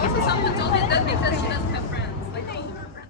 Also, someone told me that because she doesn't have friends. Like, all of her friends.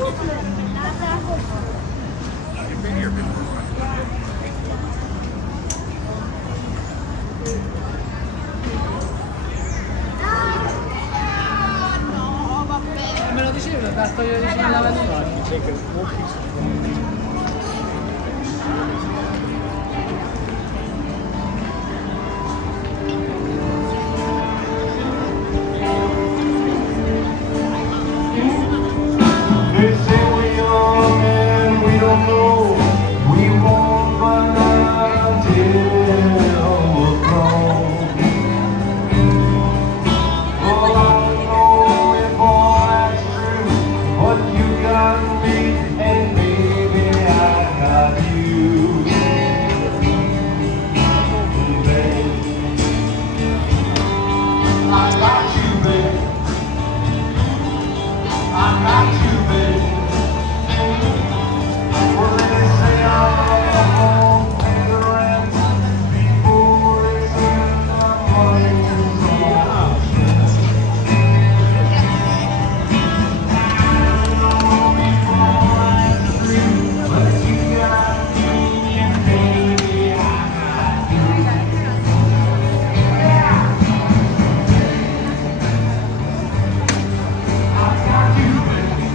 You've been here before. Me lo dicevi, lo sto io vicino alla lavandina. They say we're young and we don't know. We won't find out until we're grown. Oh, I know if all that's true, but you got me, and baby I got you. Babe, I got you, babe. I got you, babe. Well, they say I'm home pay the rent before it's in the money is all. But you got me, and baby I got you. Yeah, I got you, babe.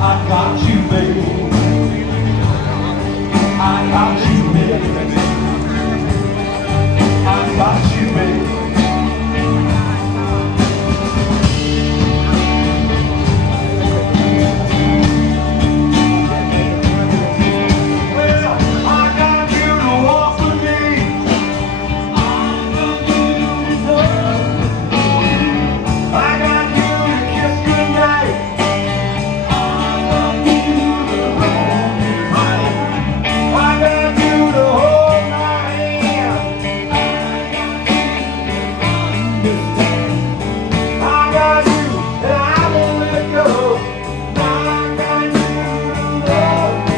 I got you, baby. I got you, baby. I got you, baby. Well, I got you to walk with me. I got you to love. I got you to kiss goodnight. I got you to hold me tight. I got you to hold my hand. I got you, and I won't let go. I got you to love me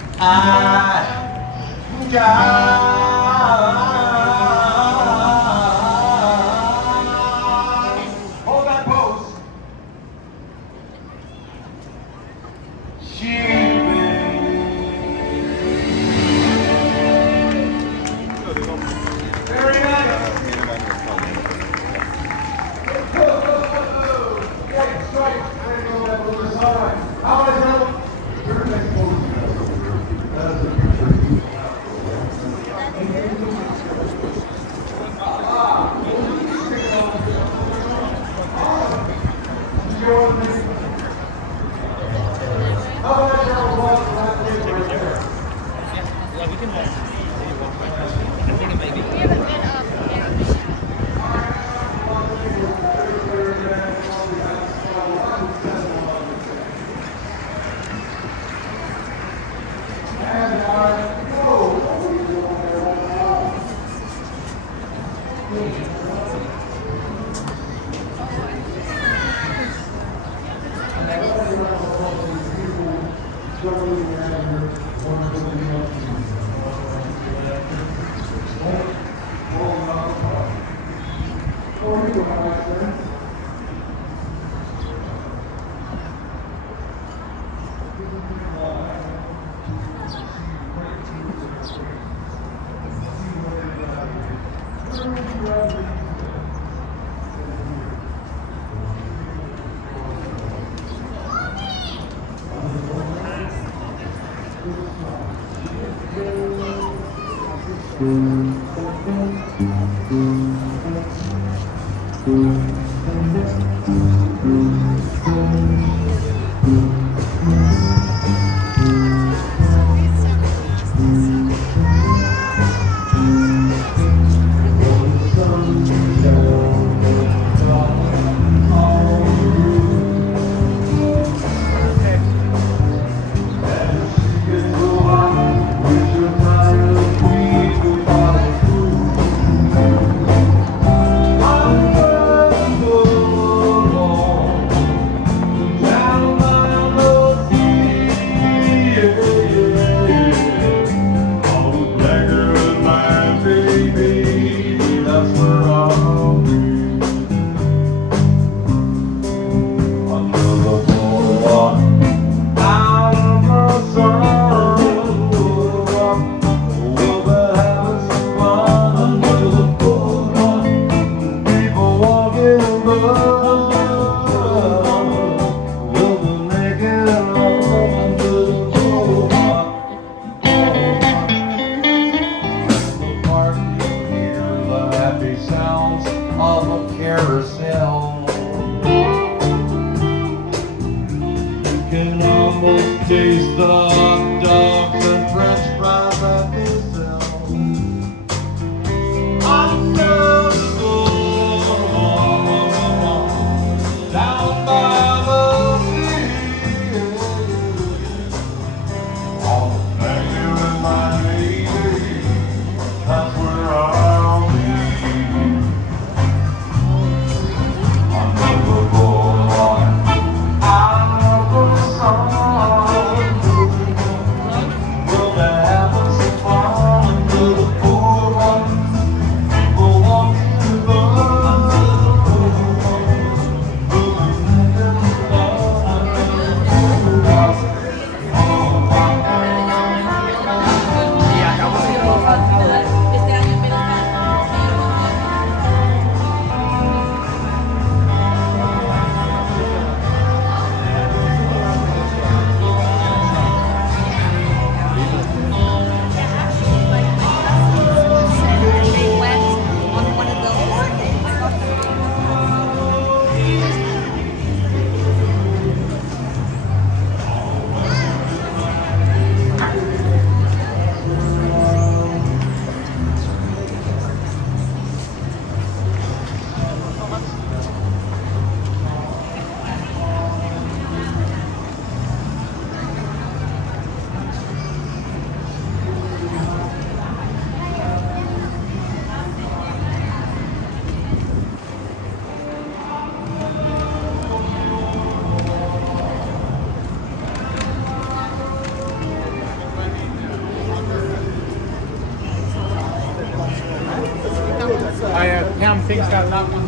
I got. Hold that pose. Very nice. Yeah, straight. I didn't know that was all right. How is it? Your next pose. That's the future. How about Taste the hot dogs and french fries that they sell. Under the boardwalk, down by the sea. I'll hang you with my lady, that's where I'll be. Under the boardwalk, out of the sun. Pam thinks that one.